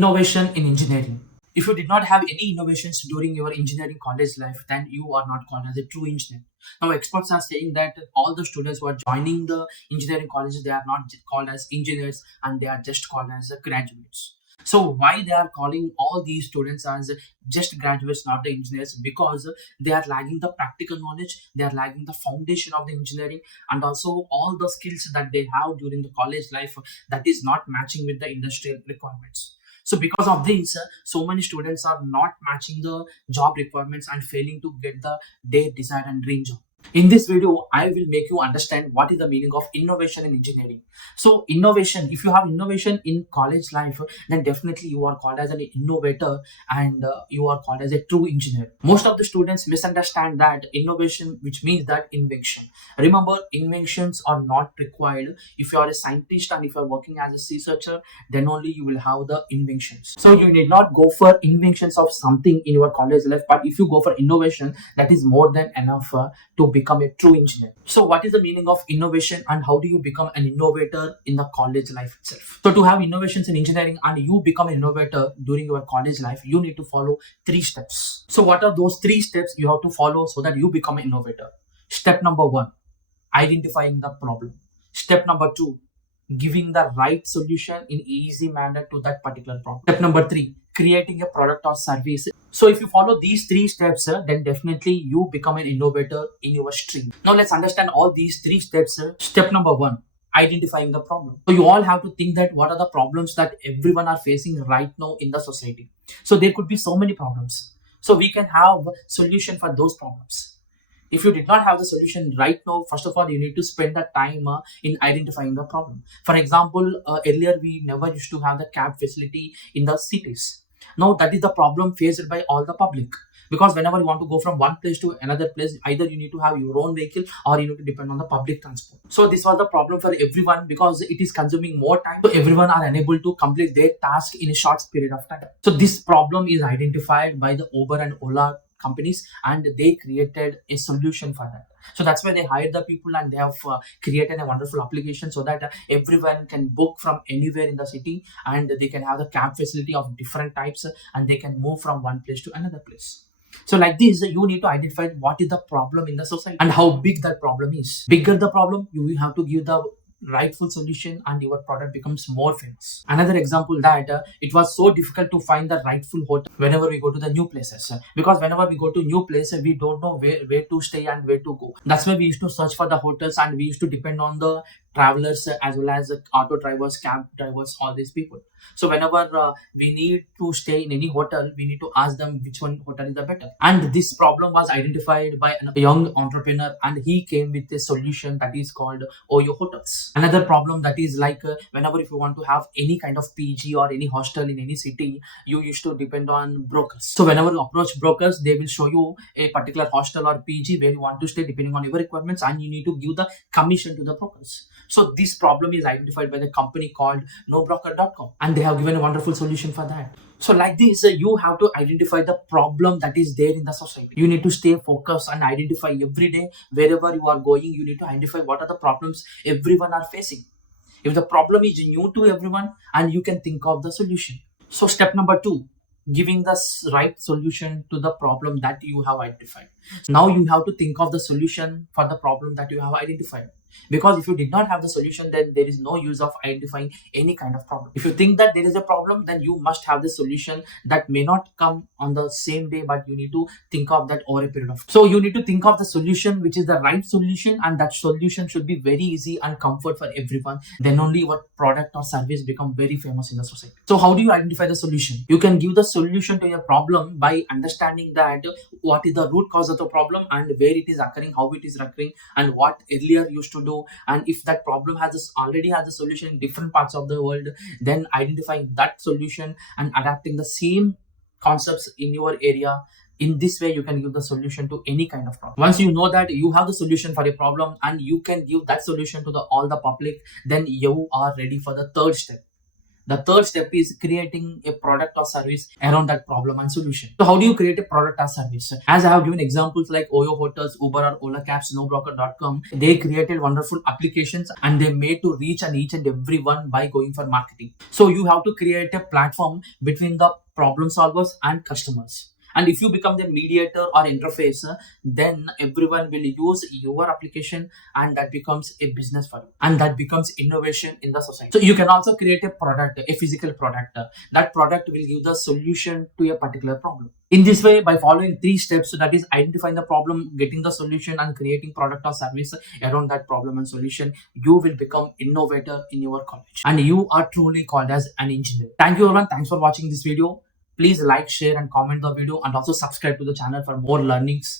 Innovation in engineering. If you did not have any innovations during your engineering college life, then you are not called as a true engineer. Now, experts are saying that all the students who are joining the engineering colleges, they are not called as engineers and they are just called as graduates. So why they are calling all these students as just graduates, not the engineers? Because they are lagging the practical knowledge, they are lagging the foundation of the engineering, and also all the skills that they have during the college life that is not matching with the industrial requirements. So because of this, so many students are not matching the job requirements and failing to get the their desired and dream job. In this video, I will make you understand what is the meaning of innovation in engineering. So innovation, if you have innovation in college life, then definitely you are called as an innovator and you are called as a true engineer. Most of the students misunderstand that innovation, which means that invention. Remember, inventions are not required. If you are a scientist and if you are working as a researcher, then only you will have the inventions. So you need not go for inventions of something in your college life, but if you go for innovation, that is more than enough to become a true engineer. So what is the meaning of innovation and how do you become an innovator in the college life itself? So to have innovations in engineering and you become an innovator during your college life, you need to follow 3 steps. So what are those 3 steps you have to follow so that you become an innovator? Step number 1, identifying the problem. Step number 2, giving the right solution in easy manner to that particular problem. Step number 3, creating a product or service. So if you follow these 3 steps, then definitely you become an innovator in your stream. Now let's understand all these 3 steps. Step number 1, identifying the problem. So you all have to think that what are the problems that everyone are facing right now in the society. So there could be so many problems. So we can have solution for those problems. If you did not have the solution right now, first of all, you need to spend the time in identifying the problem. For example, earlier we never used to have the cab facility in the cities. Now that is the problem faced by all the public. Because whenever you want to go from one place to another place, either you need to have your own vehicle or you need to depend on the public transport. So this was the problem for everyone because it is consuming more time. So everyone are unable to complete their task in a short period of time. So this problem is identified by the Uber and Ola companies and they created a solution for that. So that's why they hired the people and they have created a wonderful application so that everyone can book from anywhere in the city and they can have the cab facility of different types and they can move from one place to another place. So like this, you need to identify what is the problem in the society and how big that problem is. Bigger the problem, you will have to give the rightful solution and your product becomes more famous. Another example that it was so difficult to find the rightful hotel whenever we go to the new places, because whenever we go to new places we don't know where to stay and where to go. That's why we used to search for the hotels and we used to depend on the travelers as well as auto drivers, cab drivers, all these people. So whenever we need to stay in any hotel, we need to ask them which one hotel is the better. And this problem was identified by a young entrepreneur and he came with a solution that is called Oyo Hotels. Another problem that is like whenever if you want to have any kind of PG or any hostel in any city, you used to depend on brokers. So whenever you approach brokers, they will show you a particular hostel or PG where you want to stay depending on your requirements and you need to give the commission to the brokers. So this problem is identified by the company called nobroker.com and they have given a wonderful solution for that. So like this, you have to identify the problem that is there in the society. You need to stay focused and identify every day wherever you are going. You need to identify what are the problems everyone are facing. If the problem is new to everyone and you can think of the solution. So step number 2, giving the right solution to the problem that you have identified. Now you have to think of the solution for the problem that you have identified. Because if you did not have the solution, then there is no use of identifying any kind of problem. If you think that there is a problem, then you must have the solution that may not come on the same day, but you need to think of that over a period of time. So you need to think of the solution which is the right solution and that solution should be very easy and comfort for everyone. Then only your product or service become very famous in the society. So how do you identify the solution? You can give the solution to your problem by understanding that what is the root cause of the problem and where it is occurring, how it is occurring and what earlier used to do, and if that problem already has a solution in different parts of the world, then identifying that solution and adapting the same concepts in your area. In this way, you can give the solution to any kind of problem. Once you know that you have the solution for a problem and you can give that solution to all the public, then you are ready for the 3rd step. The third step is creating a product or service around that problem and solution. So how do you create a product or service? As I have given examples like Oyo Hotels, Uber or Ola Cabs, NoBroker.com, they created wonderful applications and they made to reach and each and everyone by going for marketing. So you have to create a platform between the problem solvers and customers. And if you become the mediator or interface, then everyone will use your application and that becomes a business for you. And that becomes innovation in the society. So you can also create a product, a physical product. That product will give the solution to a particular problem. In this way, by following three steps, so that is identifying the problem, getting the solution, and creating product or service around that problem and solution, you will become innovator in your college. And you are truly called as an engineer. Thank you everyone. Thanks for watching this video. Please like, share and comment the video and also subscribe to the channel for more learnings.